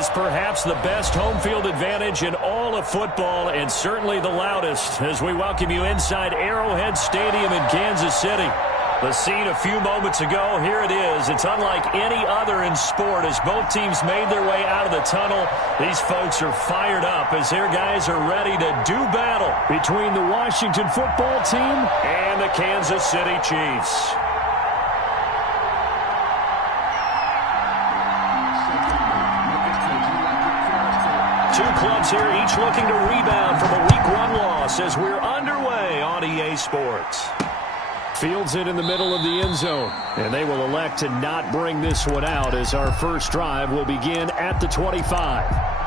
is perhaps the best home field advantage in all of football and certainly the loudest as we welcome you inside Arrowhead Stadium in Kansas City. The scene a few moments ago, here it is. It's unlike any other in sport as both teams made their way out of the tunnel. These folks are fired up as their guys are ready to do battle between the Washington football team and the Kansas City Chiefs. Two clubs here, each looking to rebound from a Week 1 loss as we're underway on EA Sports. Fields it in the middle of the end zone, and they will elect to not bring this one out as our first drive will begin at the 25.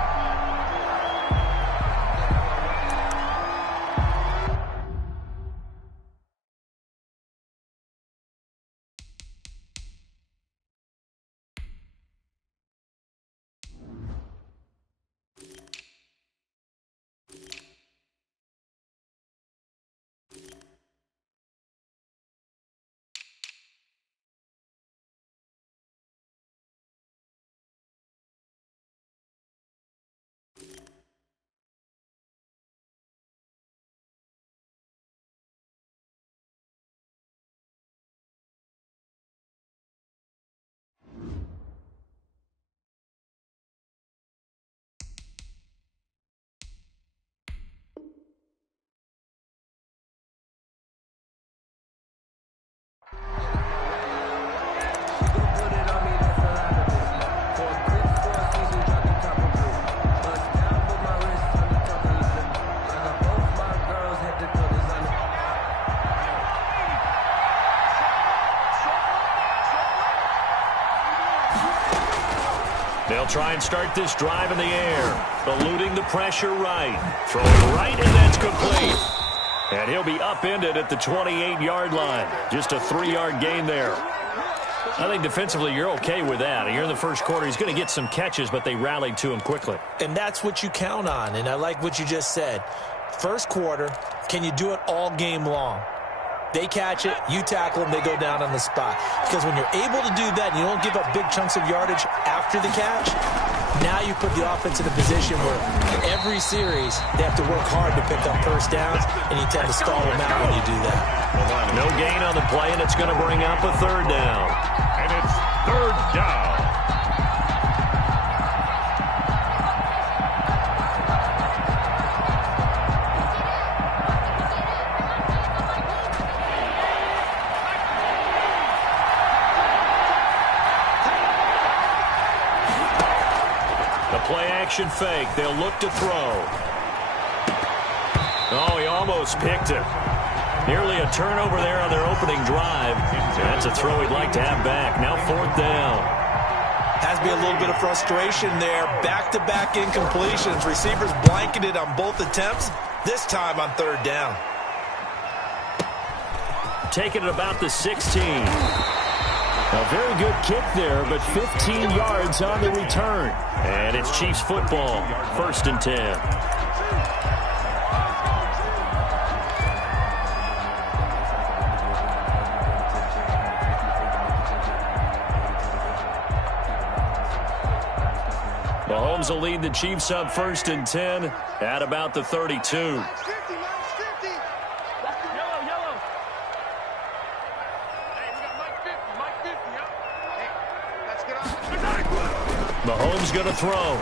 They'll try and start this drive in the air, eluding the pressure right. Throwing right, and that's complete. And he'll be upended at the 28-yard line. Just a 3-yard gain there. I think defensively you're okay with that. Here in the first quarter, he's going to get some catches, but they rallied to him quickly. And that's what you count on, and I like what you just said. First quarter, can you do it all game long? They catch it, you tackle them, they go down on the spot. Because when you're able to do that and you don't give up big chunks of yardage after the catch, now you put the offense in a position where every series they have to work hard to pick up first downs, and you tend to stall them out when you do that. No gain on the play, and it's going to bring up a third down. And it's third down. Play-action fake. They'll look to throw. Oh, he almost picked it. Nearly a turnover there on their opening drive. That's a throw he'd like to have back. Now fourth down. Has to be a little bit of frustration there. Back-to-back incompletions. Receivers blanketed on both attempts. This time on third down. Taking it about the 16. A very good kick there, but 15 yards on the return. And it's Chiefs football, 1st and 10. Mahomes will lead the Chiefs up 1st and 10 at about the 32. Mahomes going to throw.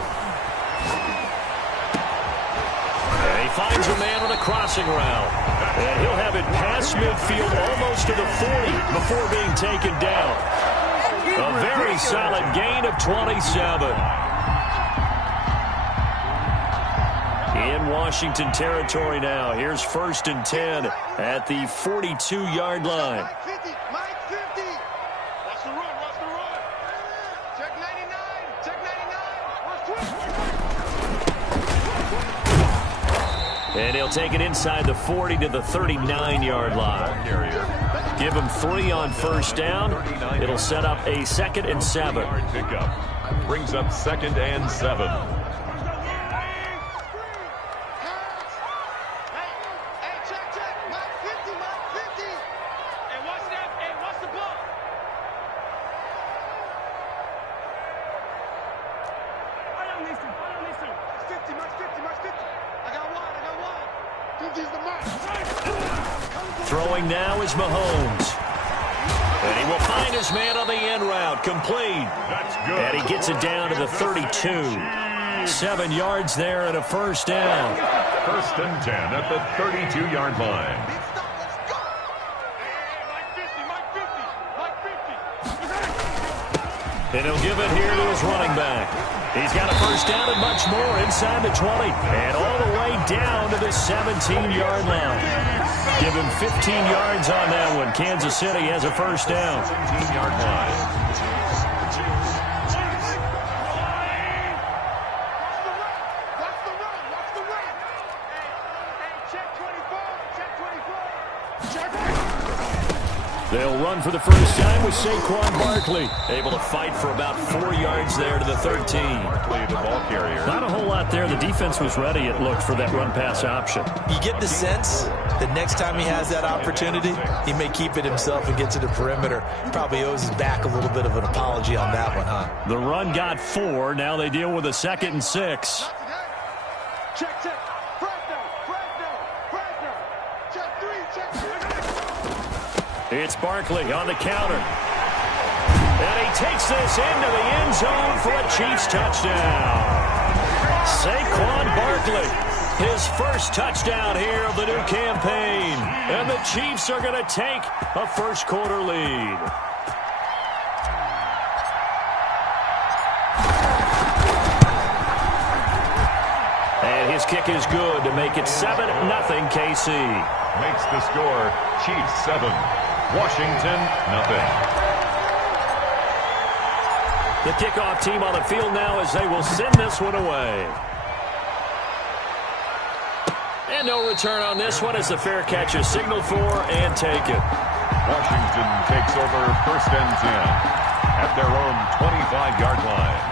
And he finds a man on a crossing route. And he'll have it past midfield almost to the 40 before being taken down. A very solid gain of 27. In Washington territory now. Here's 1st and 10 at the 42-yard line. And he'll take it inside the 40 to the 39-yard line. Give him 3 on first down. It'll set up a 2nd and 7. Pickup brings up 2nd and 7. Throwing now is Mahomes. And he will find his man on the end route. Complete. That's good. And he gets it down to the 32. 7 yards there and a first down. First and 10 at the 32-yard line. And he'll give it here to his running back. He's got a first down and much more inside the 20. And all the way down to the 17-yard line. Give him 15 yards on that one. Kansas City has a first down. 17-yard line. They'll run for the first time with Saquon Barkley. Able to fight for about 4 yards there to the 13. Barkley, the ball carrier. Not a whole lot there. The defense was ready, it looked, for that run-pass option. You get the sense that next time he has that opportunity, he may keep it himself and get to the perimeter. Probably owes his back a little bit of an apology on that one, huh? The run got 4. Now they deal with a 2nd and 6. Check. It's Barkley on the counter. And he takes this into the end zone for a Chiefs touchdown. Saquon Barkley, his first touchdown here of the new campaign. And the Chiefs are going to take a first-quarter lead. And his kick is good to make it 7-0 KC. Makes the score Chiefs 7. Washington, nothing. The kickoff team on the field now as they will send this one away. And no return on this one as the fair catch is signaled for and taken. Washington takes over first and 10 at their own 25-yard line.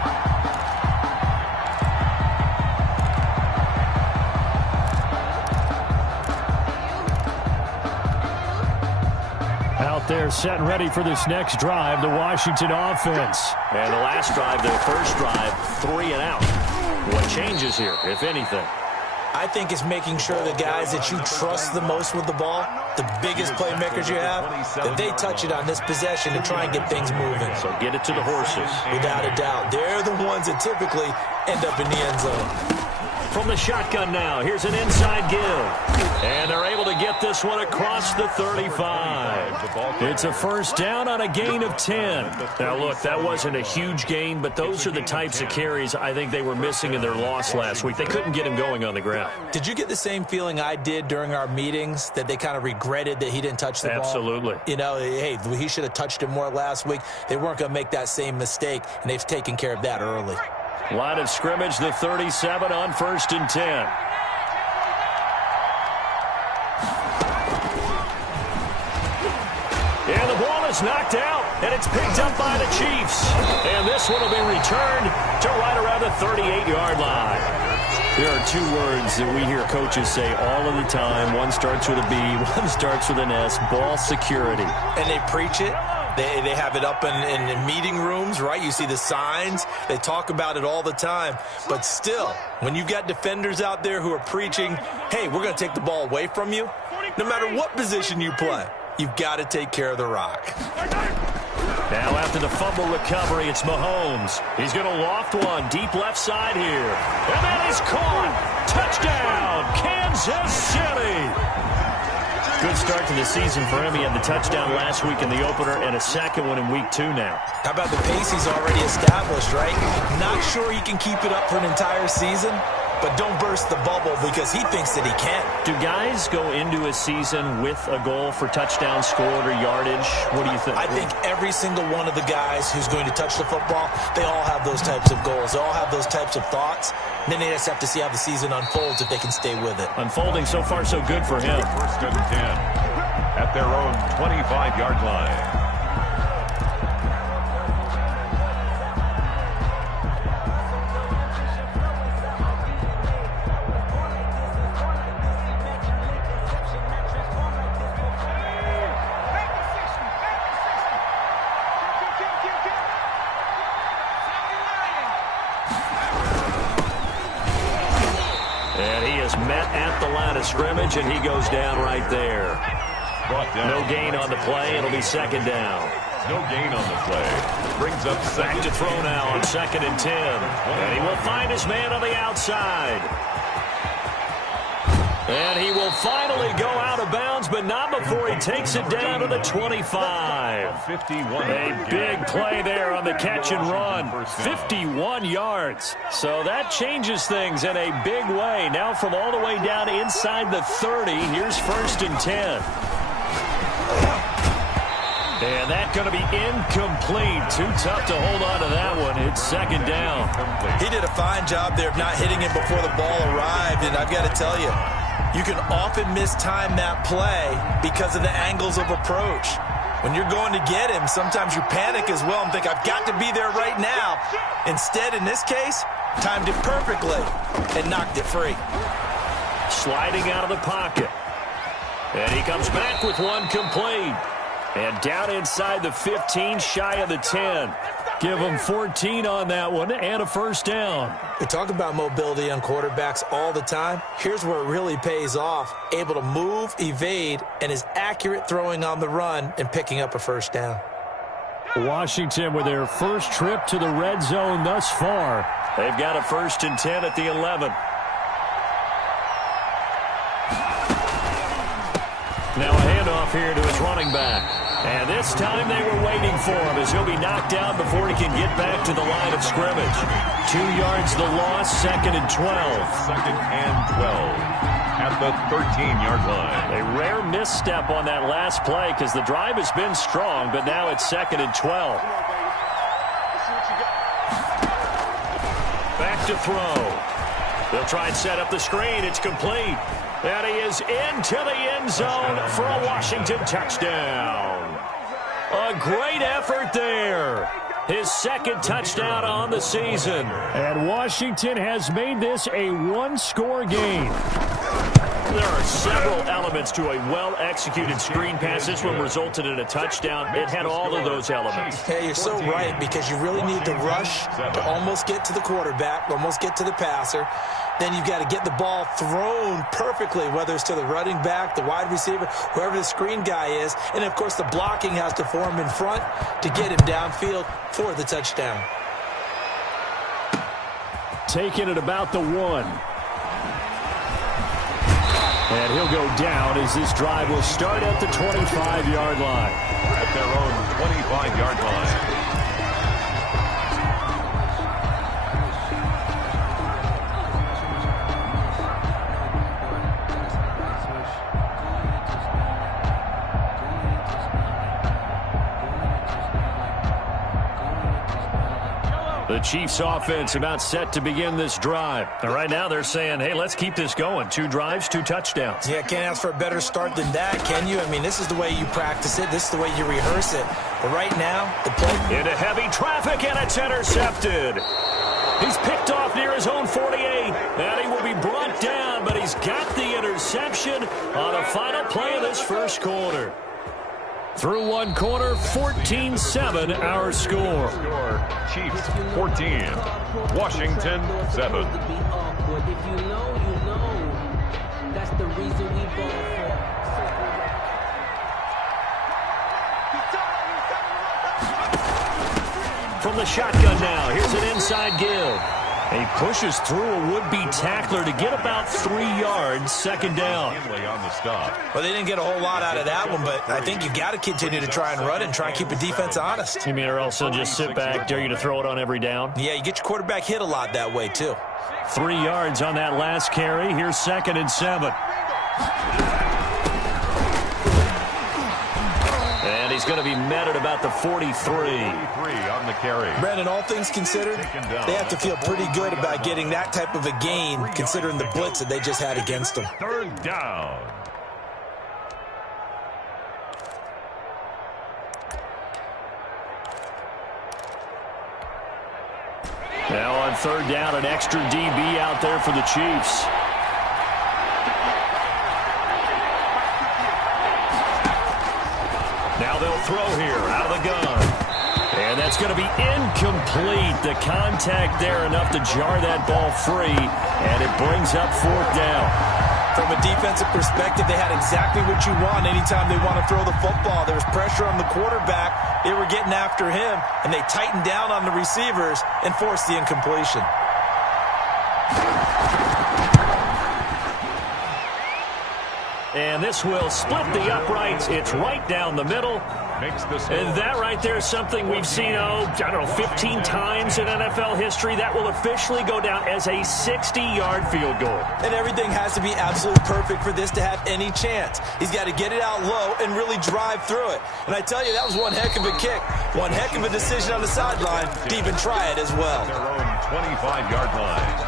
Out there set and ready for this next drive, the Washington offense. And the last drive, their first drive, 3 and out. What changes here, if anything? I think it's making sure the guys that you trust the most with the ball, the biggest playmakers you have, that they touch it on this possession to try and get things moving. So get it to the horses. Without a doubt. They're the ones that typically end up in the end zone. From the shotgun now, here's an inside give. And they're able to get this one across the 35. It's a first down on a gain of 10. Now, look, that wasn't a huge gain, but those are the types of carries I think they were missing in their loss last week. They couldn't get him going on the ground. Did you get the same feeling I did during our meetings, that they kind of regretted that he didn't touch the ball? Absolutely. You know, hey, he should have touched it more last week. They weren't going to make that same mistake, and they've taken care of that early. Line of scrimmage, the 37 on first and 10. And the ball is knocked out, and it's picked up by the Chiefs. And this one will be returned to right around the 38-yard line. There are 2 words that we hear coaches say all of the time. One starts with a B, one starts with an S, ball security. And they preach it. They have it up in meeting rooms, right? You see the signs. They talk about it all the time. But still, when you've got defenders out there who are preaching, hey, we're going to take the ball away from you, no matter what position you play, you've got to take care of the rock. Now after the fumble recovery, it's Mahomes. He's going to loft one deep left side here. And that is caught. Touchdown, Kansas City. Good start to the season for him. He had the touchdown last week in the opener and a second one in week 2 now. How about the pace he's already established, right? Not sure he can keep it up for an entire season, but don't burst the bubble because he thinks that he can. Do guys go into a season with a goal for touchdown scored or yardage? What do you think? I think every single one of the guys who's going to touch the football, they all have those types of goals. They all have those types of thoughts. And then they just have to see how the season unfolds if they can stay with it. Unfolding so far so good for him. First and 10 at their own 25-yard line. And he is met at the line of scrimmage, and he goes down right there. brought down. No gain on the play. It'll be second down. No gain on the play. Brings up Back to throw now on 2nd and 10. And he will find his man on the outside. And he will finally go out of bounds, but not before he takes it down to the 25. 51. A big play there on the catch and run. 51 yards. So that changes things in a big way. Now from all the way down inside the 30, here's 1st and 10. And that's going to be incomplete. Too tough to hold on to that one. It's 2nd down. He did a fine job there of not hitting him before the ball arrived, and I've got to tell you, you can often mistime that play because of the angles of approach. When you're going to get him, sometimes you panic as well and think, I've got to be there right now. Instead, in this case, timed it perfectly and knocked it free. Sliding out of the pocket. And he comes back with one complete. And down inside the 15, shy of the 10. Give him 14 on that one and a 1st down. We talk about mobility on quarterbacks all the time. Here's where it really pays off. Able to move, evade, and is accurate throwing on the run and picking up a 1st down. Washington with their first trip to the red zone thus far. They've got a 1st and 10 at the 11. Now a handoff here to his running back. And this time they were waiting for him as he'll be knocked down before he can get back to the line of scrimmage. 2 yards the loss, 2nd and 12. 2nd and 12 at the 13-yard line. A rare misstep on that last play because the drive has been strong, but now it's 2nd and 12. Back to throw. They'll try and set up the screen. It's complete. And he is into the end zone for a Washington touchdown. A great effort there. His 2nd touchdown on the season. And Washington has made this a one-score game. There are several elements to a well-executed screen pass. This one resulted in a touchdown. It had all of those elements. Hey, you're so right, because you really need to rush to almost get to the quarterback, almost get to the passer. Then you've got to get the ball thrown perfectly, whether it's to the running back, the wide receiver, whoever the screen guy is. And, of course, the blocking has to form in front to get him downfield for the touchdown. Taking it about the 1. And he'll go down as this drive will start at the 25-yard line. At their own 25-yard line. The Chiefs offense about set to begin this drive. And right now they're saying, hey, let's keep this going. 2 drives, 2 touchdowns. Yeah, can't ask for a better start than that, can you? I mean, this is the way you practice it. This is the way you rehearse it. But right now, the play... Into heavy traffic, and it's intercepted. He's picked off near his own 48. And he will be brought down, but he's got the interception on the final play of this first quarter. Through one quarter, 14-7 our score. Chiefs 14, Washington 7. From the shotgun now, here's an inside give. He pushes through a would-be tackler to get about 3 yards, 2nd down. On the stop. Well, they didn't get a whole lot out of that one, but I think you got to continue to try and run and try and keep the defense honest. You mean or else they'll just sit back, dare you to throw it on every down? Yeah, you get your quarterback hit a lot that way, too. 3 yards on that last carry. Here's 2nd and 7. And he's going to be met at about the 43. 43 on the carry. Brandon, all things considered, they have to feel pretty good about getting that type of a gain, considering the blitz that they just had against them. 3rd down. Now on 3rd down, an extra DB out there for the Chiefs. Now they'll throw here out of the gun. And that's going to be incomplete. The contact there enough to jar that ball free. And it brings up 4th down. From a defensive perspective, they had exactly what you want anytime they want to throw the football. There was pressure on the quarterback. They were getting after him, and they tightened down on the receivers and forced the incompletion. And this will split the uprights. It's right down the middle. And that right there is something we've seen, 15 times in NFL history. That will officially go down as a 60-yard field goal. And everything has to be absolutely perfect for this to have any chance. He's got to get it out low and really drive through it. And I tell you, that was one heck of a kick. One heck of a decision on the sideline to even try it as well. Their own 25-yard line.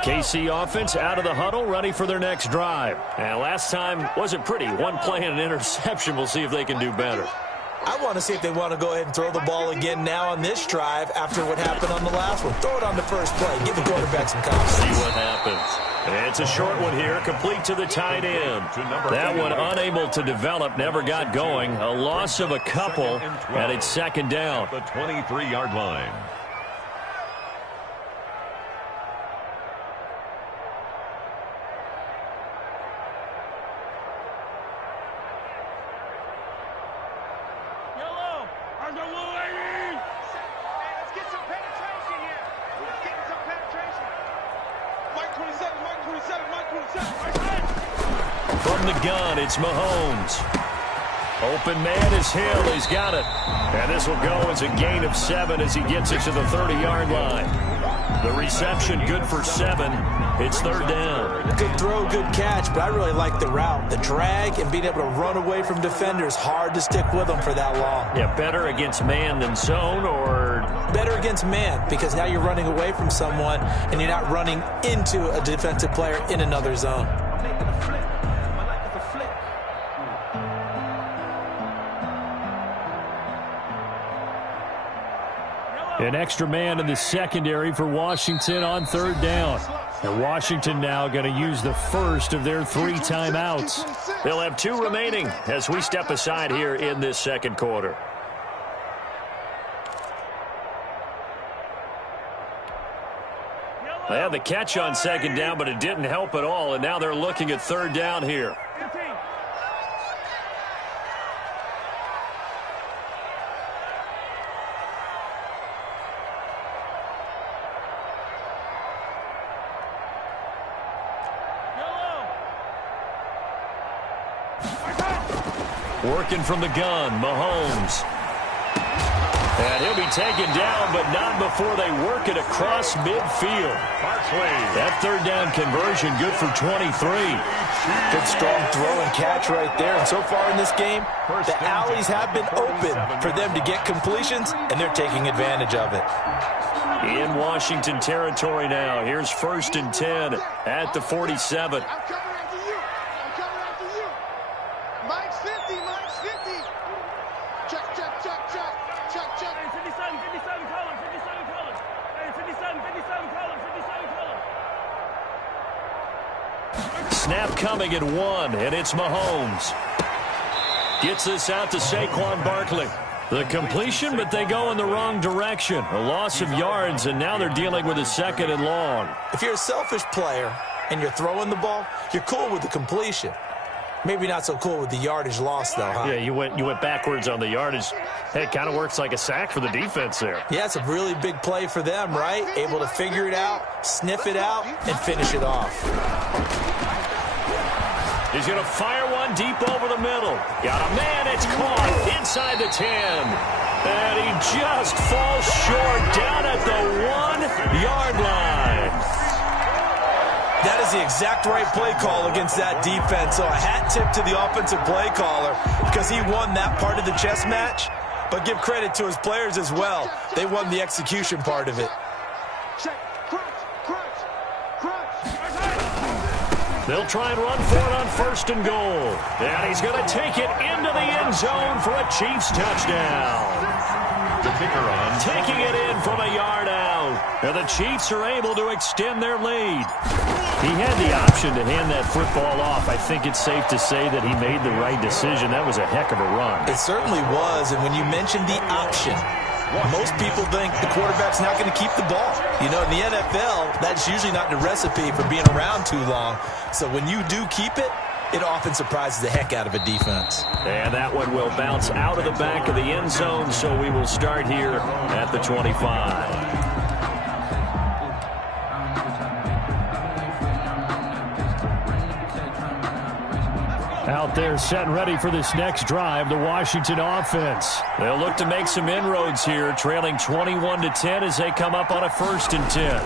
KC offense out of the huddle, ready for their next drive. And last time wasn't pretty. One play and an interception. We'll see if they can do better. I want to see if they want to go ahead and throw the ball again now on this drive after what happened on the last one. Throw it on the first play. Give the quarterback some confidence. See what happens. And it's a short one here, complete to the tight end. That one unable to develop, never got going. A loss of a couple, and it's second down. The 23-yard line. From the gun, it's Mahomes. Open man is Hill. He's got it. And this will go as a gain of 7 as he gets it to the 30-yard line. The reception good for 7. It's third down. Good throw, good catch, but I really like the route. The drag and being able to run away from defenders, hard to stick with them for that long. Yeah, better against man than zone, or? Better against man, because now you're running away from someone and you're not running into a defensive player in another zone. An extra man in the secondary for Washington on third down. And Washington now going to use the first of their 3 timeouts. They'll have 2 remaining as we step aside here in this second quarter. They had the catch on second down, but it didn't help at all, and now they're looking at third down here. Working from the gun, Mahomes. And he'll be taken down, but not before they work it across midfield. That third down conversion good for 23. Good strong throw and catch right there. And so far in this game, the alleys have been open for them to get completions, and they're taking advantage of it. In Washington territory now. Here's 1st and 10 at the 47. Snap coming at 1, and it's Mahomes. Gets this out to Saquon Barkley. The completion, but they go in the wrong direction. A loss of yards, and now they're dealing with a 2nd and long. If you're a selfish player and you're throwing the ball, you're cool with the completion. Maybe not so cool with the yardage loss, though, huh? Yeah, you went backwards on the yardage. Hey, it kind of works like a sack for the defense there. Yeah, it's a really big play for them, right? Able to figure it out, sniff it out, and finish it off. He's going to fire one deep over the middle. Got a man, it's caught inside the 10. And he just falls short down at the 1-yard line. That is the exact right play call against that defense. So a hat tip to the offensive play caller because he won that part of the chess match. But give credit to his players as well. They won the execution part of it. They'll try and run for it on 1st and goal. And he's going to take it into the end zone for a Chiefs touchdown. The kicker on. Taking it in from a yard out. And the Chiefs are able to extend their lead. He had the option to hand that football off. I think it's safe to say that he made the right decision. That was a heck of a run. It certainly was, and when you mentioned the option, most people think the quarterback's not going to keep the ball. You know, in the NFL, that's usually not the recipe for being around too long. So when you do keep it, it often surprises the heck out of a defense. And that one will bounce out of the back of the end zone, so we will start here at the 25. Out there set and ready for this next drive, the Washington offense. They'll look to make some inroads here, trailing 21-10 as they come up on a 1st and 10.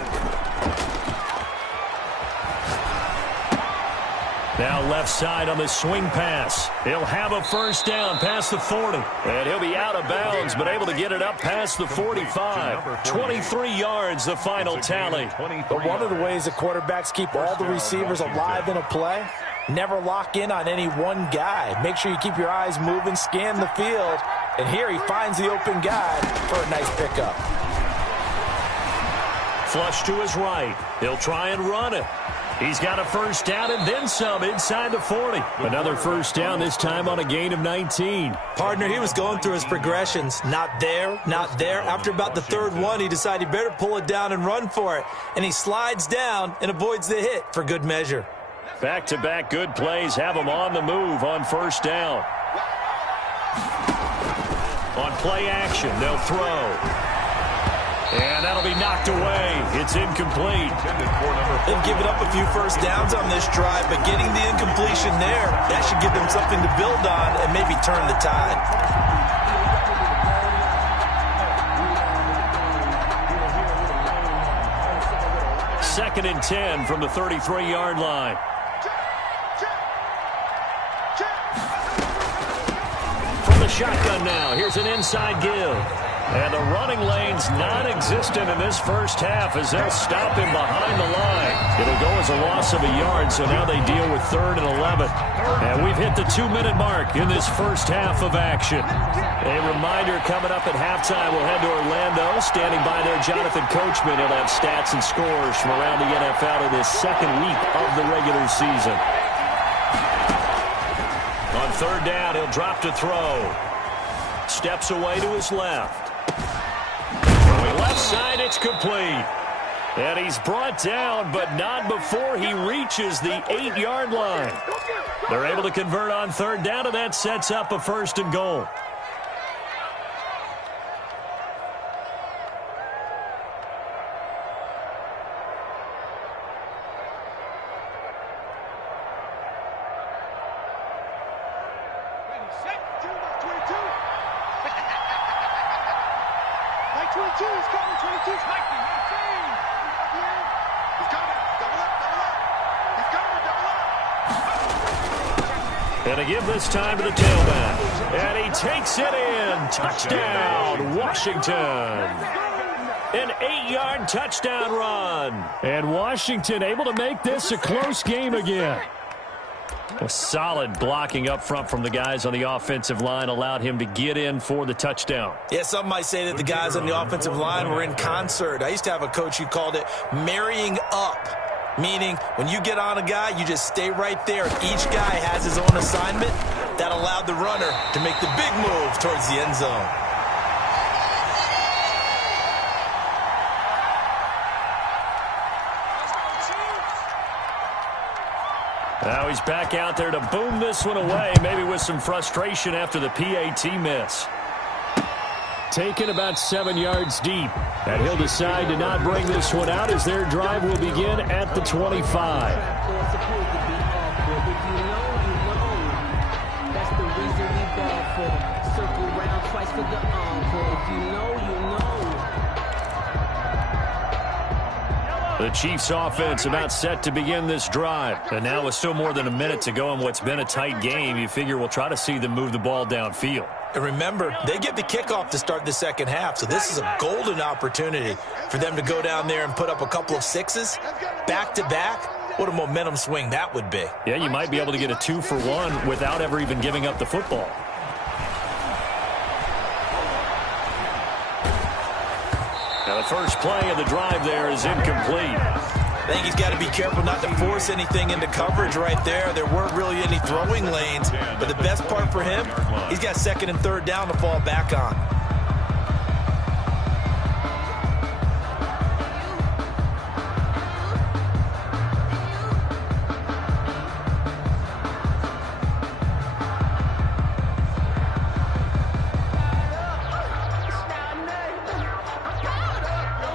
Now left side on the swing pass. He'll have a 1st down past the 40. And he'll be out of bounds, but able to get it up past the 45. 23 yards, the final tally. But one of the ways the quarterbacks keep all the receivers alive in a play, never lock in on any one guy. Make sure you keep your eyes moving, scan the field. And here he finds the open guy for a nice pickup. Flush to his right. He'll try and run it. He's got a 1st down and then some inside the 40. Another 1st down, this time on a gain of 19. Partner, he was going through his progressions. Not there, not there. After about the 3rd one, he decided he better pull it down and run for it. And he slides down and avoids the hit for good measure. Back-to-back good plays have him on the move on 1st down. On play action, they'll throw. And that'll be knocked away. It's incomplete. They've given up a few 1st downs on this drive, but getting the incompletion there, that should give them something to build on and maybe turn the tide. Second and 10 from the 33-yard line. From the shotgun now, here's an inside give. And the running lane's non-existent in this 1st half as they'll stop him behind the line. It'll go as a loss of a yard, so now they deal with 3rd and 11. And we've hit the 2-minute mark in this 1st half of action. A reminder coming up at halftime, we'll head to Orlando. Standing by there, Jonathan Coachman. He'll have stats and scores from around the NFL in this 2nd week of the regular season. On 3rd down, he'll drop to throw. Steps away to his left. Left side, it's complete. And he's brought down, but not before he reaches the 8-yard line. They're able to convert on 3rd down, and that sets up a 1st and goal. And to give this time to the tailback. And he takes it in. Touchdown, Washington. An 8-yard touchdown run. And Washington able to make this a close game again. A solid blocking up front from the guys on the offensive line allowed him to get in for the touchdown. Yeah, some might say that the guys on the offensive line were in concert. I used to have a coach who called it marrying up, meaning when you get on a guy, you just stay right there. Each guy has his own assignment. That allowed the runner to make the big move towards the end zone. Now he's back out there to boom this one away, maybe with some frustration after the PAT miss. Taken about 7 yards deep. And he'll decide to not bring this one out as their drive will begin at the 25. The Chiefs offense about set to begin this drive. And now with still more than a minute to go in what's been a tight game, you figure we'll try to see them move the ball downfield. And remember, they get the kickoff to start the second half, so this is a golden opportunity for them to go down there and put up a couple of sixes back-to-back. What a momentum swing that would be. Yeah, you might be able to get a 2-for-1 without ever even giving up the football. Now, the first play of the drive there is incomplete. I think he's got to be careful not to force anything into coverage right there. There weren't really any throwing lanes, but the best part for him, he's got second and third down to fall back on.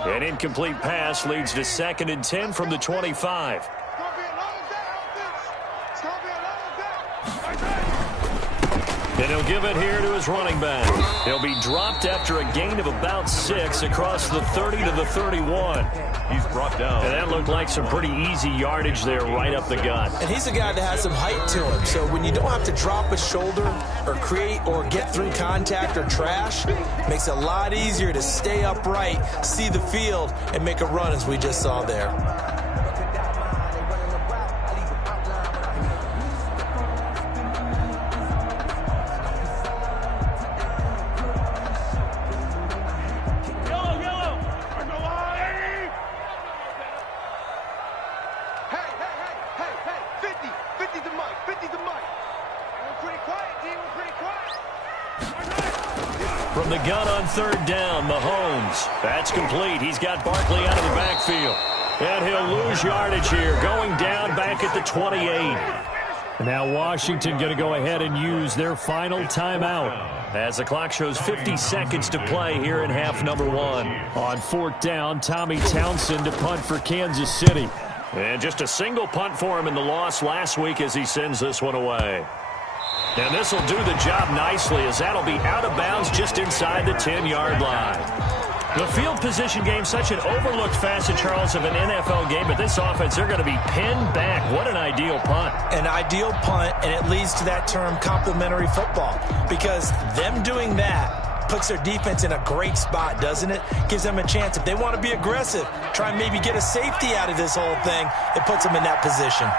An incomplete pass leads to 2nd and 10 from the 25. And he'll give it here to his running back. He'll be dropped after a gain of about 6 across the 30 to the 31. He's brought down. And that looked like some pretty easy yardage there right up the gut. And he's a guy that has some height to him. So when you don't have to drop a shoulder or create or get through contact or trash, it makes it a lot easier to stay upright, see the field, and make a run as we just saw there. From the gun on 3rd down, Mahomes. That's complete. He's got Barkley out of the backfield. And he'll lose yardage here, going down back at the 28. Now Washington going to go ahead and use their final timeout as the clock shows 50 seconds to play here in half number 1. On 4th down, Tommy Townsend to punt for Kansas City. And just a single punt for him in the loss last week as he sends this one away. And this will do the job nicely as that'll be out of bounds just inside the 10-yard line. The field position game, such an overlooked facet, Charles, of an NFL game, but this offense, they're going to be pinned back. What an ideal punt. An ideal punt, and it leads to that term complementary football, because them doing that puts their defense in a great spot, doesn't it? Gives them a chance. If they want to be aggressive, try and maybe get a safety out of this whole thing, it puts them in that position.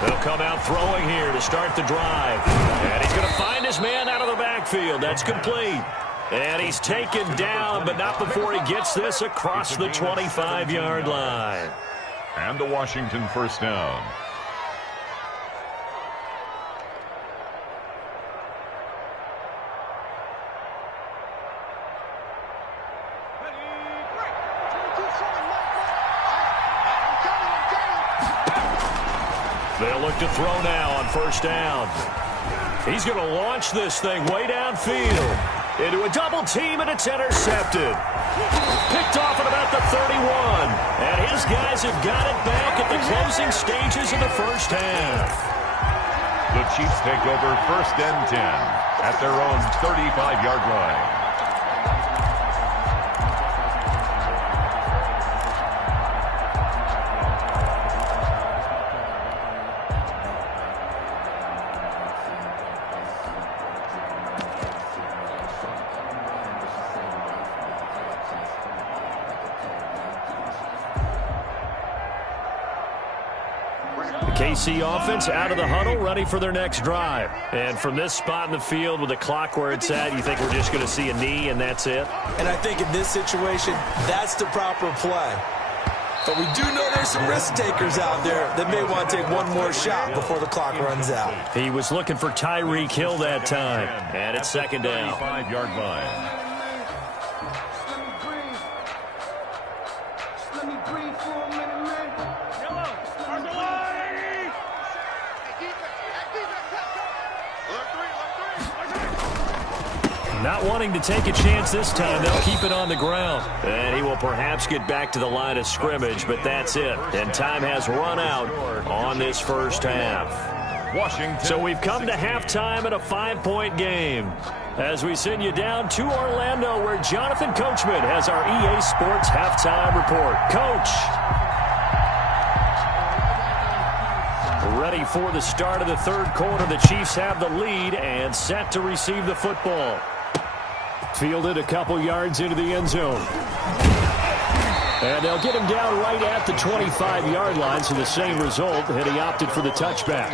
He'll come out throwing here to start the drive. And he's going to find his man out of the backfield. That's complete. And he's taken down, but not before he gets this across the 25-yard line. And the Washington first down. They'll look to throw now on 1st down. He's going to launch this thing way downfield into a double team, and it's intercepted. Picked off at about the 31. And his guys have got it back at the closing stages of the first half. The Chiefs take over 1st and 10 at their own 35-yard line. KC offense out of the huddle, ready for their next drive. And from this spot in the field with the clock where it's at, you think we're just going to see a knee and that's it? And I think in this situation, that's the proper play. But we do know there's some risk takers out there that may want to take one more shot before the clock runs out. He was looking for Tyreek Hill that time. And it's 2nd down. 35-yard line. Not wanting to take a chance this time, they'll keep it on the ground. And he will perhaps get back to the line of scrimmage, but that's it. And time has run out on this first half. Washington. So we've come to halftime in a 5-point game. As we send you down to Orlando, where Jonathan Coachman has our EA Sports halftime report. Coach. Ready for the start of the 3rd quarter. The Chiefs have the lead and set to receive the football. Fielded a couple yards into the end zone. And they'll get him down right at the 25-yard line, so the same result, and he opted for the touchback.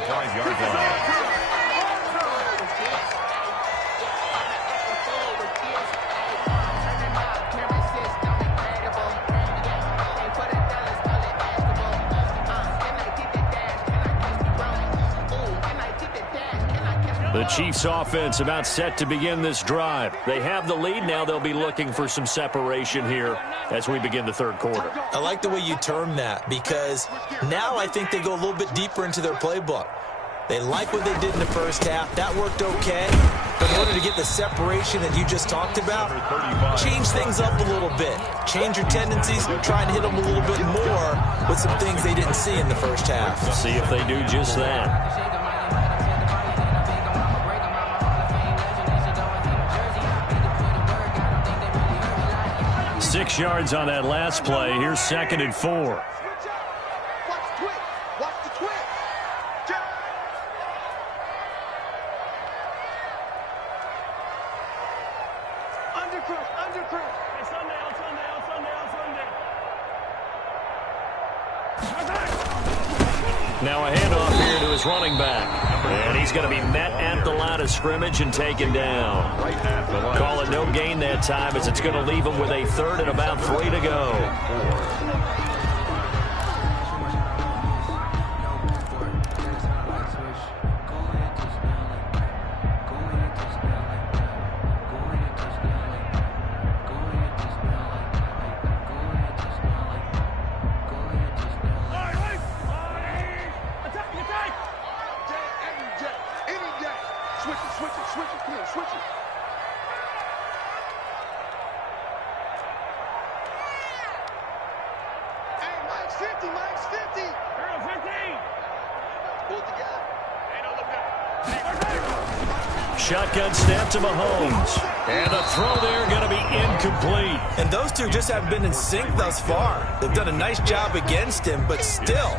The Chiefs offense about set to begin this drive. They have the lead. Now they'll be looking for some separation here as we begin the third quarter. I like the way you term that, because now I think they go a little bit deeper into their playbook. They like what they did in the first half. That worked okay. But in order to get the separation that you just talked about, change things up a little bit. Change your tendencies. Try and hit them a little bit more with some things they didn't see in the first half. See if they do just that. 6 yards on that last play. Here's 2nd and 4. Watch the twitch. Watch the twitch. Undercrush, undercrush. Hey, Sunday. Now a handoff here to his running back. And he's going to be met at the line of scrimmage and taken down. Call it no gain that time, as it's going to leave him with a 3rd and about 3 to go. Switch it. Hey, Mike's 50. Girl, 15. Pull it together. Shotgun snap to Mahomes. And the throw there going to be incomplete. And those two just haven't been in sync thus far. They've done a nice job against him, but still,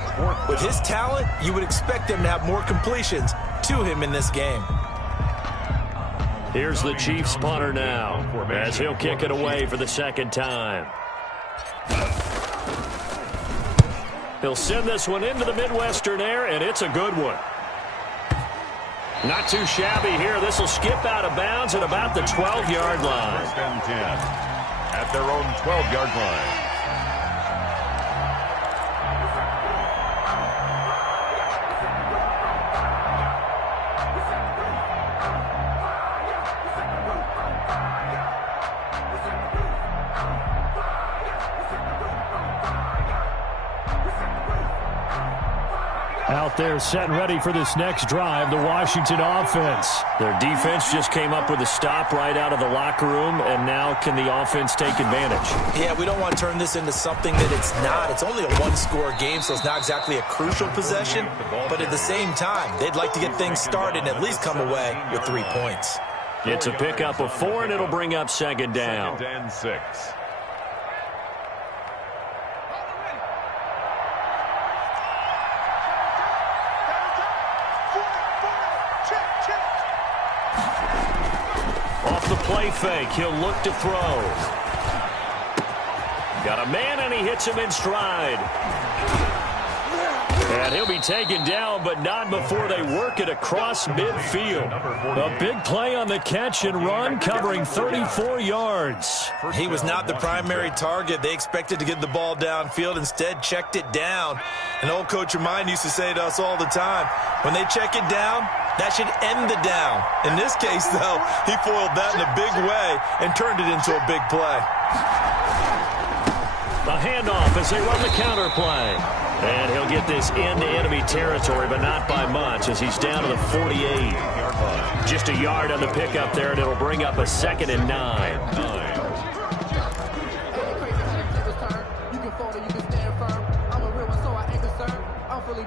with his talent, you would expect them to have more completions to him in this game. Here's the Chiefs punter now, as he'll kick it away for the 2nd time. He'll send this one into the Midwestern air, and it's a good one. Not too shabby here. This will skip out of bounds at about the 12-yard line. 1st and 10 at their own 12-yard line. Out there set and ready for this next drive, the Washington offense. Their defense just came up with a stop right out of the locker room, and now can the offense take advantage? Yeah, we don't want to turn this into something that it's not. It's only a one-score game, so it's not exactly a crucial possession. But at the same time, they'd like to get things started and at least come away with 3 points. It's a pickup of 4, and it'll bring up 2nd down. 2nd and 6. Off the play fake, he'll look to throw. Got a man, and he hits him in stride. And he'll be taken down, but not before they work it across midfield. A big play on the catch and run, covering 34 yards. He was not the primary target. They expected to get the ball downfield, instead checked it down. An old coach of mine used to say to us all the time, when they check it down, that should end the down. In this case, though, he foiled that in a big way and turned it into a big play. A handoff as they run the counter play. And he'll get this into enemy territory, but not by much, as he's down to the 48. Just a yard on the pickup there, and it'll bring up a 2nd and 9.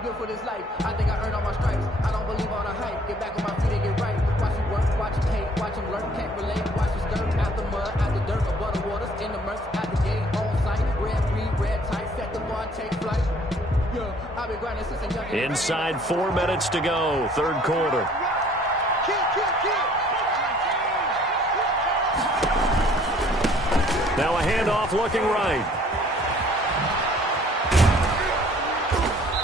Built for this life. I think I earned all my stripes. I don't believe all the hype. Get back on my feet and get right. Watch him work, watch him hate, watch him learn, can't relate. Watch him skirt out the mud, out the dirt, above the waters, in the murks, out the gate, on sight. Red tight, set the bar, take flight. Yeah, I've been grinding since a young. Inside 4 minutes to go, 3rd quarter. Now a handoff looking right.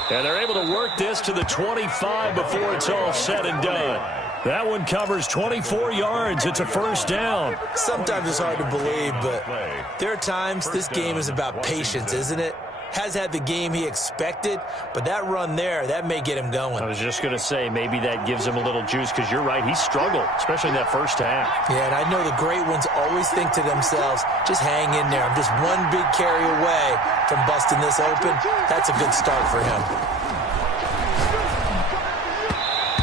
And they're able to work this to the 25 before it's all said and done. That one covers 24 yards. It's a 1st down. Sometimes it's hard to believe, but there are times this game is about patience, isn't it? has had the game he expected, but that run there, that may get him going. I was just going to say, maybe that gives him a little juice, because you're right, he struggled, especially in that first half. Yeah, and I know the great ones always think to themselves, just hang in there. I'm just one big carry away from busting this open. That's a good start for him.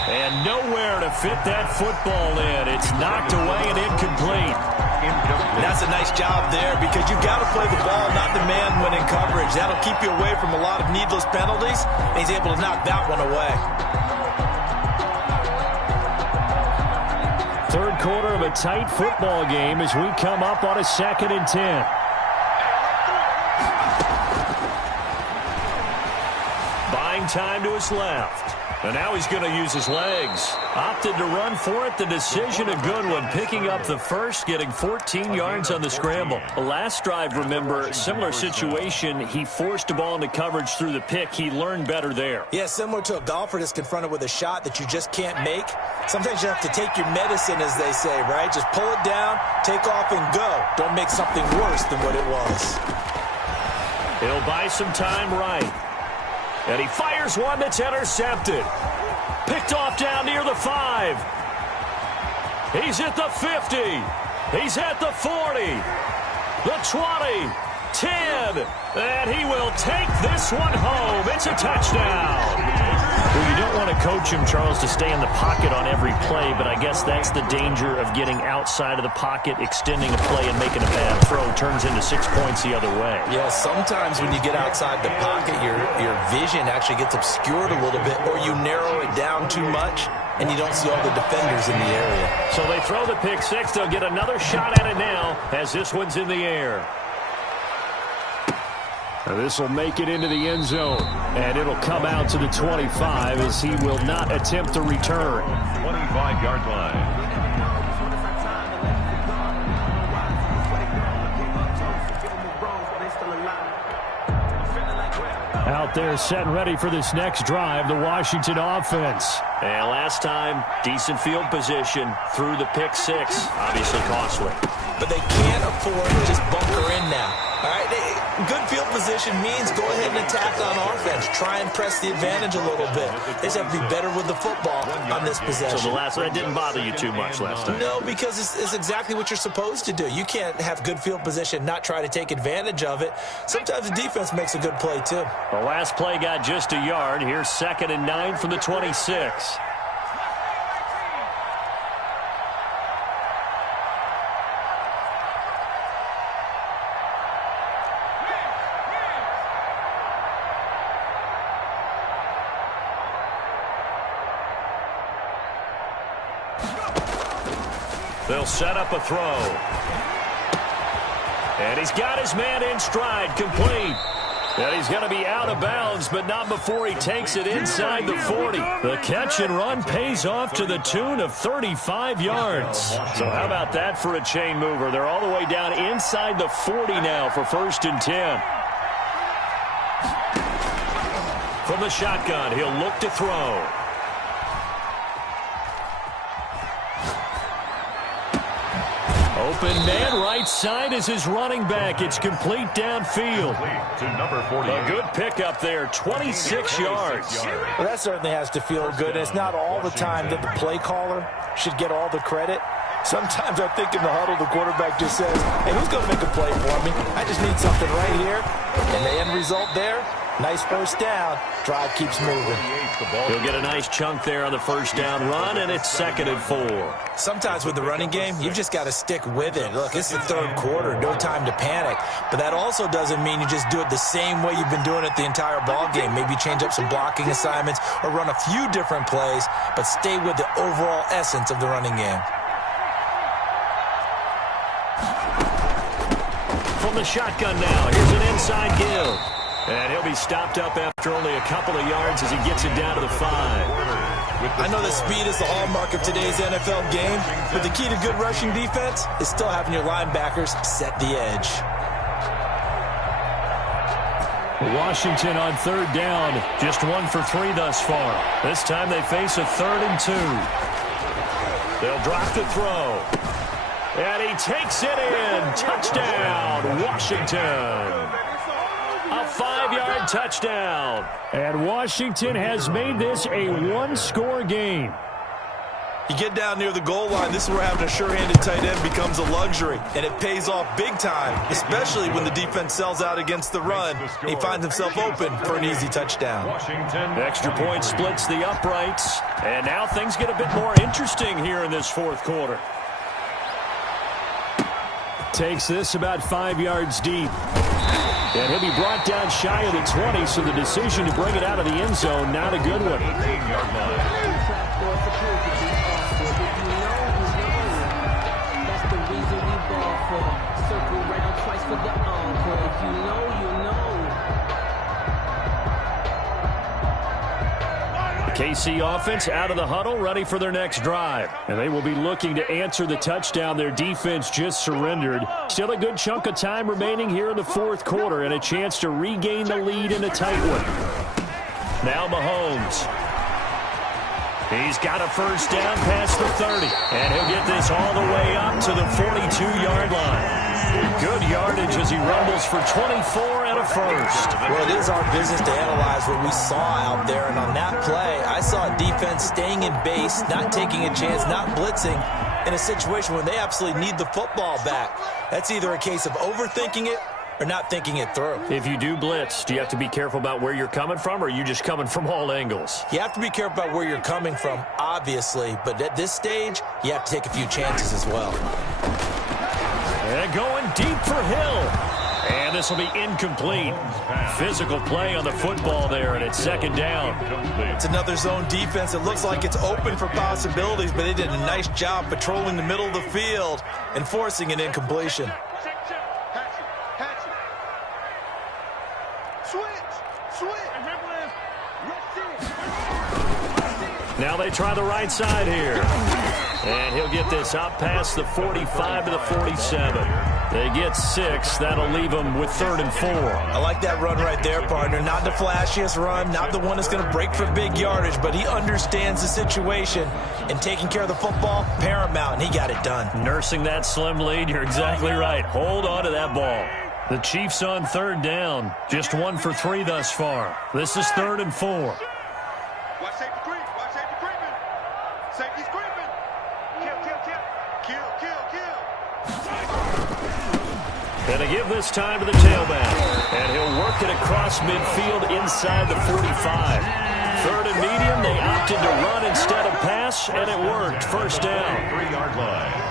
And nowhere to fit that football in. It's knocked away and incomplete. And that's a nice job there, because you've got to play the ball, not the man when in coverage. That'll keep you away from a lot of needless penalties, and he's able to knock that one away. Third quarter of a tight football game as we come up on a 2nd and 10. Buying time to his left. And now he's going to use his legs. Opted to run for it. The decision a good one. Picking up the first, getting 14 yards on the scramble. The last drive, remember, similar situation. He forced the ball into coverage through the pick. He learned better there. Yeah, similar to a golfer that's confronted with a shot that you just can't make. Sometimes you have to take your medicine, as they say, right? Just pull it down, take off, and go. Don't make something worse than what it was. He'll buy some time right. And he fires one that's intercepted. Picked off down near the 5. He's at the 50. He's at the 40. The 20. 10. And he will take this one home. It's a touchdown. Well, you don't want to coach him, Charles, to stay in the pocket on every play, but I guess that's the danger of getting outside of the pocket, extending a play, and making a bad throw. Turns into 6 points the other way. Yeah, sometimes when you get outside the pocket, your vision actually gets obscured a little bit, or you narrow it down too much, and you don't see all the defenders in the area. So they throw the pick six. They'll get another shot at it now as this one's in the air. This will make it into the end zone, and it'll come out to the 25 as he will not attempt to return. 25-yard line. Out there set and ready for this next drive, the Washington offense. And last time, decent field position through the pick six. Obviously costly. But they can't afford to just bunker in now. All right, good field position means go ahead and attack on offense. Try and press the advantage a little bit. They just have to be better with the football on this possession. So the last one didn't bother you too much last time? No, because it's exactly what you're supposed to do. You can't have good field position, not try to take advantage of it. Sometimes the defense makes a good play, too. The last play got just a yard. Here's 2nd and 9 from the 26. They'll set up a throw. And he's got his man in stride, complete. And he's going to be out of bounds, but not before he takes it inside the 40. The catch and run pays off to the tune of 35 yards. So how about that for a chain mover? They're all the way down inside the 40 now for 1st and 10. From the shotgun, he'll look to throw. Open man right side is his running back. It's complete downfield. To number 40. A good pickup there, 26 yards. Well, that certainly has to feel good. It's not all the time that the play caller should get all the credit. Sometimes I think in the huddle, the quarterback just says, hey, who's going to make a play for me? I just need something right here. And the end result there, nice first down. Drive keeps moving. He'll get a nice chunk there on the first down run, and it's 2nd and 4. Sometimes with the running game, you've just got to stick with it. Look, it's the third quarter, no time to panic. But that also doesn't mean you just do it the same way you've been doing it the entire ball game. Maybe change up some blocking assignments or run a few different plays, but stay with the overall essence of the running game. From the shotgun now, here's an inside give. And he'll be stopped up after only a couple of yards as he gets it down to the 5. I know that speed is the hallmark of today's NFL game, but the key to good rushing defense is still having your linebackers set the edge. Washington on 3rd down, just 1 for 3 thus far. This time they face a 3rd and 2. They'll drop the throw. And he takes it in. Touchdown, Washington. A 5-yard 43-yard touchdown. And Washington has made this a one-score game. You get down near the goal line, this is where having a sure-handed tight end becomes a luxury, and it pays off big time, especially when the defense sells out against the run. He finds himself open for an easy touchdown. Extra point splits the uprights, and now things get a bit more interesting here in this fourth quarter. Takes this about 5 yards deep. And he'll be brought down shy of the 20, so the decision to bring it out of the end zone, not a good one. KC offense out of the huddle, ready for their next drive. And they will be looking to answer the touchdown their defense just surrendered. Still a good chunk of time remaining here in the fourth quarter and a chance to regain the lead in a tight one. Now Mahomes. He's got a first down past the 30. And he'll get this all the way up to the 42-yard line. Good yardage as he rumbles for 24 and a first. Well, it is our business to analyze what we saw out there. And on that play, I saw a defense staying in base, not taking a chance, not blitzing in a situation where they absolutely need the football back. That's either a case of overthinking it or not thinking it through. If you do blitz, do you have to be careful about where you're coming from, or are you just coming from all angles? You have to be careful about where you're coming from, obviously. But at this stage, you have to take a few chances as well. And going deep for Hill. And this will be incomplete. Physical play on the football there, and it's second down. It's another zone defense. It looks like it's open for possibilities, but they did a nice job patrolling the middle of the field and forcing an incompletion. Now they try the right side here. And he'll get this up past the 45 to the 47. They get 6. That'll leave them with 3rd and 4. I like that run right there, partner. Not the flashiest run, not the one that's going to break for big yardage, but he understands the situation, and taking care of the football, paramount, and he got it done. Nursing that slim lead, you're exactly right. Hold on to that ball. The Chiefs on 3rd down. Just 1 for 3 thus far. This is 3rd and 4. Watch safety creep. Watch safety creeping. Safety's creeping. And to give this time to the tailback. And he'll work it across midfield inside the 45. 3rd and medium, they opted to run instead of pass, and it worked. First down. 3-yard line.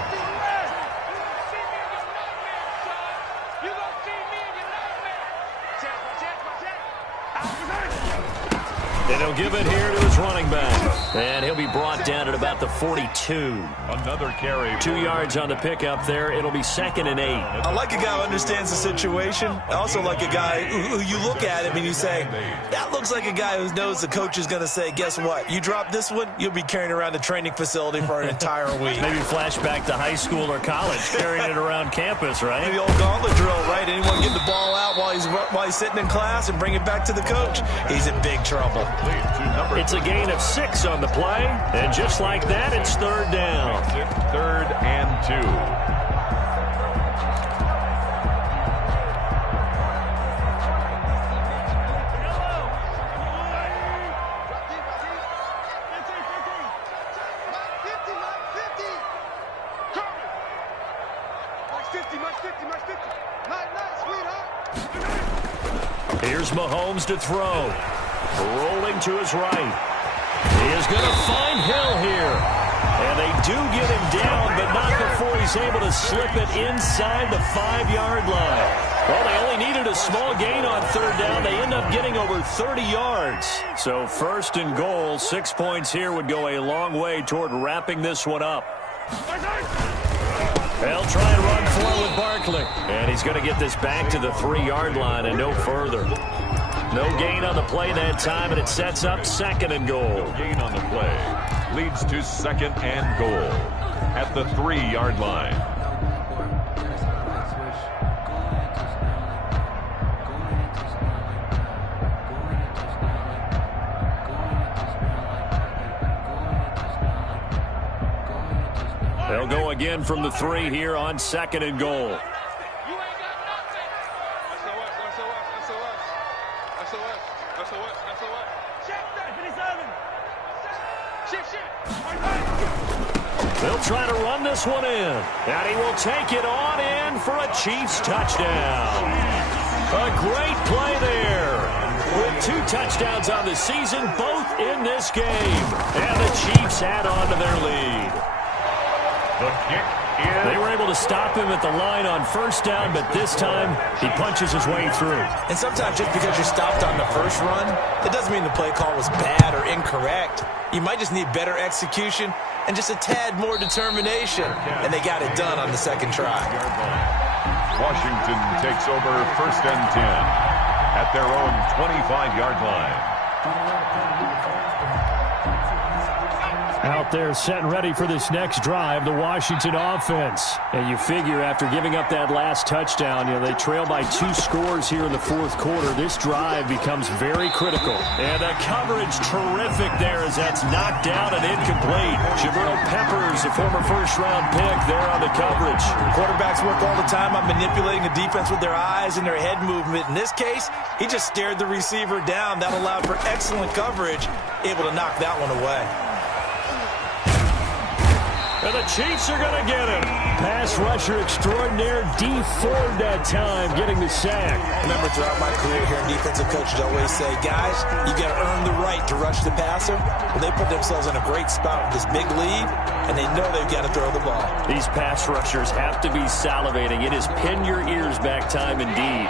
And he'll give it here to his running back. And he'll be brought down at about the 42. Another carry. 2 yards on the pickup there. It'll be 2nd and 8. I like a guy who understands the situation. I also like a guy who you look at him and you say, that looks like a guy who knows the coach is going to say, guess what? You drop this one, you'll be carrying around the training facility for an entire week. Maybe flashback to high school or college, carrying it around campus, right? The old gauntlet drill, right? Anyone get the ball out while he's sitting in class and bring it back to the coach? He's in big trouble. It's a gain of 6 on the play, and just like that, it's 3rd down. 3rd and 2. Here's Mahomes to throw. Rolling to his right. He is going to find Hill here. And they do get him down, but not before he's able to slip it inside the 5-yard line. Well, they only needed a small gain on 3rd down. They end up getting over 30 yards. So 1st and goal, 6 points here would go a long way toward wrapping this one up. They'll try and run for it with Barkley. And he's going to get this back to the 3-yard line and no further. No gain on the play that time, and it sets up 2nd and goal. No gain on the play. Leads to 2nd and goal at the 3-yard line. They'll go again from the 3 here on 2nd and goal. So They'll try to run this one in. And he will take it on in for a Chiefs touchdown. A great play there. With 2 touchdowns on the season, both in this game. And the Chiefs add on to their lead. The kick is... They were able to stop him at the line on first down, but this time he punches his way through. And sometimes just because you're stopped on the first run, it doesn't mean the play call was bad or incorrect. You might just need better execution and just a tad more determination. And they got it done on the second try. Washington takes over 1st and 10 at their own 25-yard line. Out there set and ready for this next drive, the Washington offense. And you figure after giving up that last touchdown, they trail by 2 scores here in the 4th quarter. This drive becomes very critical. And the coverage terrific there as that's knocked down and incomplete. Jabril Peppers, a former first-round pick, there on the coverage. Quarterbacks work all the time on manipulating the defense with their eyes and their head movement. In this case, he just stared the receiver down. That allowed for excellent coverage, able to knock that one away. And the Chiefs are going to get him. Pass rusher extraordinaire, Dee Ford that time, getting the sack. Remember, throughout my career here, defensive coaches always say, guys, you got to earn the right to rush the passer. Well, they put themselves in a great spot with this big lead, and they know they've got to throw the ball. These pass rushers have to be salivating. It is pin your ears back time indeed.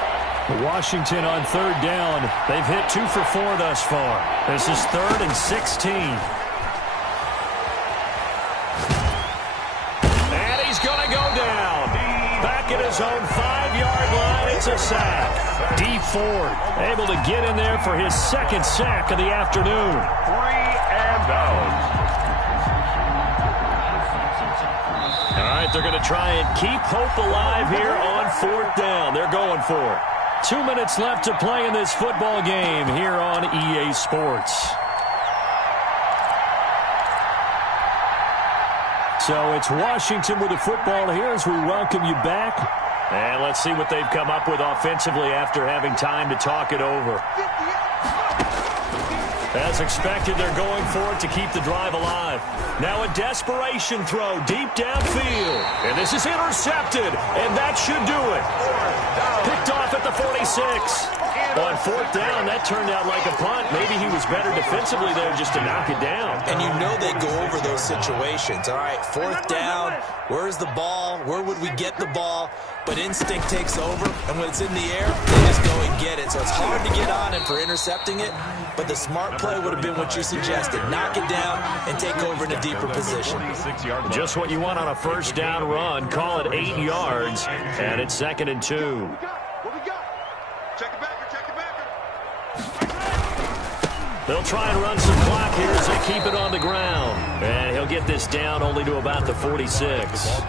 Washington on 3rd down. They've hit 2 for 4 thus far. This is 3rd and 16. At his own 5-yard line, it's a sack. Dee Ford able to get in there for his 2nd sack of the afternoon. 3 and out. All right, they're going to try and keep hope alive here on 4th down. They're going for it. 2 minutes left to play in this football game here on EA Sports. So it's Washington with the football here as we welcome you back. And let's see what they've come up with offensively after having time to talk it over. As expected, they're going for it to keep the drive alive. Now a desperation throw deep downfield. And this is intercepted, and that should do it. Picked off at the 46. On 4th down, that turned out like a punt. Maybe he was better defensively there just to knock it down. And you know they go over those situations. All right, 4th down, where's the ball? Where would we get the ball? But instinct takes over, and when it's in the air, they just go and get it. So it's hard to get on him for intercepting it, but the smart play would have been what you suggested. Knock it down and take over in a deeper position. Just what you want on a 1st down run. Call it 8 yards, and it's 2nd and 2. What we got? Check it back. They'll try and run some clock here as they keep it on the ground. And he'll get this down only to about the 46.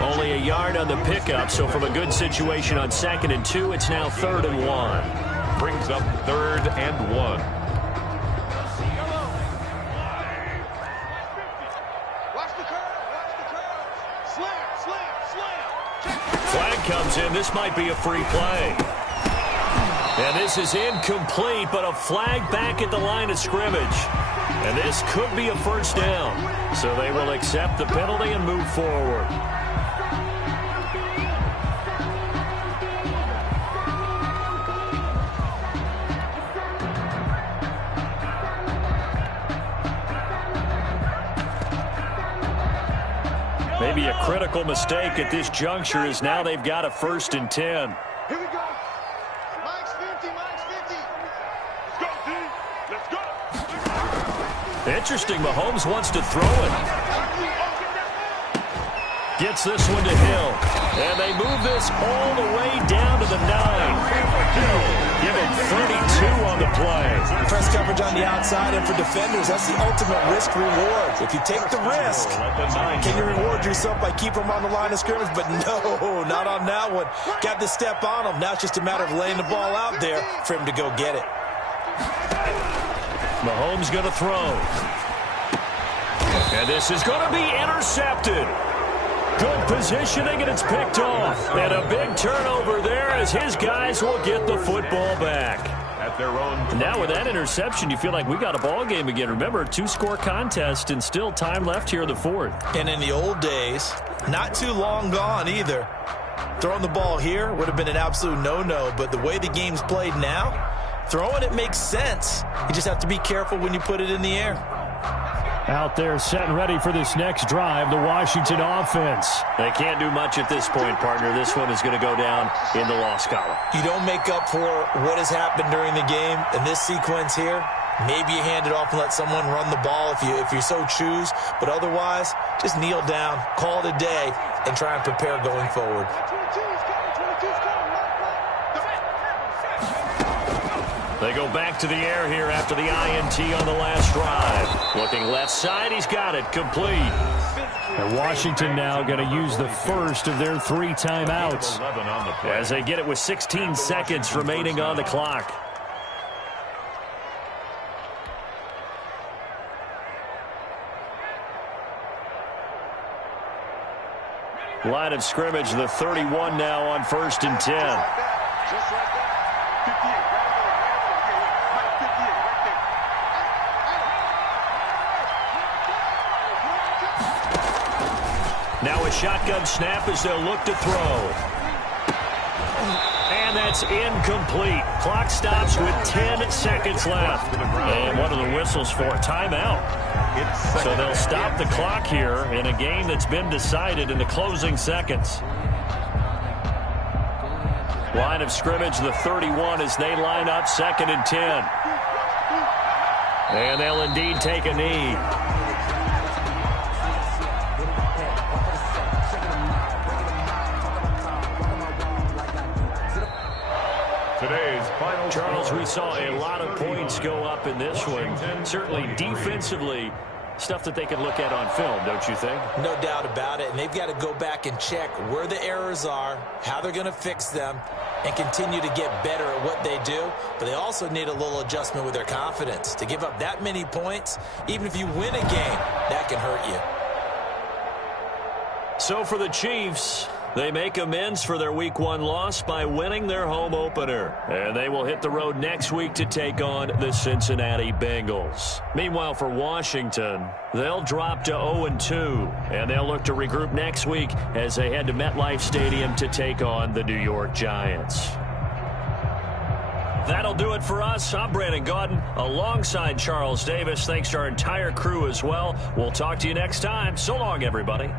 Only a yard on the pickup, so from a good situation on 2nd and 2, it's now 3rd and 1. Brings up 3rd and 1. Watch the curve. Slam. Flag comes in. This might be a free play. And this is incomplete, but a flag back at the line of scrimmage. And this could be a 1st down. So they will accept the penalty and move forward. Maybe a critical mistake at this juncture is now they've got a 1st and 10. Here we go. Mike's 50. Let's go, D. Let's go. Interesting. Mahomes wants to throw it. Gets this one to Hill. And they move this all the way down to the 9. Give him 32 on the play. Press coverage on the outside, and for defenders, that's the ultimate risk-reward. If you take the risk, can you reward yourself by keeping them on the line of scrimmage? But no, not on that one. Got the step on him. Now it's just a matter of laying the ball out there for him to go get it. Mahomes going to throw. And this is going to be intercepted. Good positioning, and it's picked off. And a big turnover there as his guys will get the football back. At their own. Now with that interception, you feel like we got a ball game again. Remember, 2-score contest and still time left here in the fourth. And in the old days, not too long gone either, throwing the ball here would have been an absolute no-no. But the way the game's played now, throwing it makes sense. You just have to be careful when you put it in the air. Out there set and ready for this next drive, the Washington offense. They can't do much at this point, partner. This one is going to go down in the loss column. You don't make up for what has happened during the game. In this sequence here, maybe you hand it off and let someone run the ball if you so choose. But otherwise, just kneel down, call it a day, and try and prepare going forward. They go back to the air here after the INT on the last drive. Looking left side, he's got it, complete. And Washington now going to use the first of their 3 timeouts. As they get it with 16 seconds remaining on the clock. Line of scrimmage, the 31 now on 1st and 10. Now a shotgun snap as they'll look to throw. And that's incomplete. Clock stops with 10 seconds left. And what are the whistles for? Timeout. So they'll stop the clock here in a game that's been decided in the closing seconds. Line of scrimmage, the 31 as they line up 2nd and 10. And they'll indeed take a knee. Charles, we saw a lot of points go up in this one. Certainly defensively, stuff that they can look at on film, don't you think? No doubt about it. And they've got to go back and check where the errors are, how they're going to fix them, and continue to get better at what they do. But they also need a little adjustment with their confidence. To give up that many points, even if you win a game, that can hurt you. So for the Chiefs, they make amends for their Week 1 loss by winning their home opener. And they will hit the road next week to take on the Cincinnati Bengals. Meanwhile, for Washington, they'll drop to 0-2. And they'll look to regroup next week as they head to MetLife Stadium to take on the New York Giants. That'll do it for us. I'm Brandon Gaudin alongside Charles Davis. Thanks to our entire crew as well. We'll talk to you next time. So long, everybody.